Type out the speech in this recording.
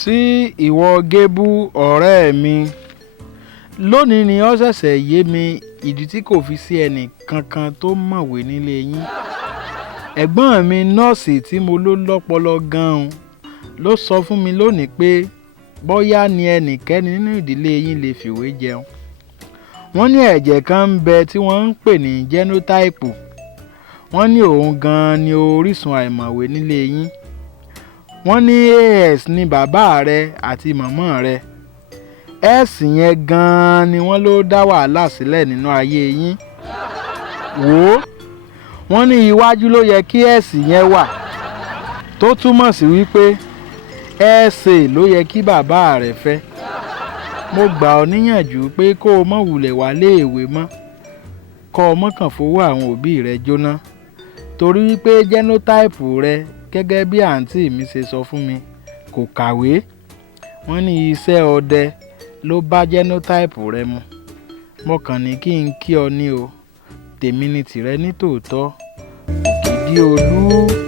sí ìwọ Gébú ọ̀rẹ́ mi. Lónìí ni ó ṣẹ̀ṣẹ̀ yé mi ìdí tí kò fi sí ẹnì kankan tó mọ̀wé nílé yín. Ẹ̀gbọ́n mi nọ́ọ̀sì tí mo ló lọ́pọlọ gan-an ló sọ fún mi lónìí pé bóyá ni ẹnikẹ́ni nínú ìdílé yín lè fìwé jẹun. Wọ́n ní ẹ̀jẹ̀ kan ń bẹ tí wọ́n ń pè ní jẹ́nótáìpù. Wọ́n ní òun gan-an ni orísun àìmọ̀wé nílé yín. Wọ́n ní AS ni bàbá rẹ àti màmá rẹ. S yẹn gan-an ni wọ́n ló dá wàhálà sílẹ̀ nínú ayé yín. Wò ó, wọ́n ní iwájú ló yẹ kí S yẹn wà, tó túmọ̀ sí wípé SA ló yẹ kí bàbá rẹ fẹ́. Mo gbà ọ́ níyànjú pé kó o mọ̀ wulẹ̀ wálé ìwé mọ́, kó o mọ̀ kàn fowó àwọn òbí rẹ jóná, torí wípé jẹ́nótáìpù rẹ gẹ́gẹ́ bí àǹtí mi ṣe sọ fún mi kò kàwé. Wọ́n ní iṣẹ́ ọdẹ ló bá jẹ́nótáìpù rẹ mu. Mo kàn ní kí n kí ọ ní o, tèmi ni tìrẹ ní tòótọ́. Òkìdí Olú.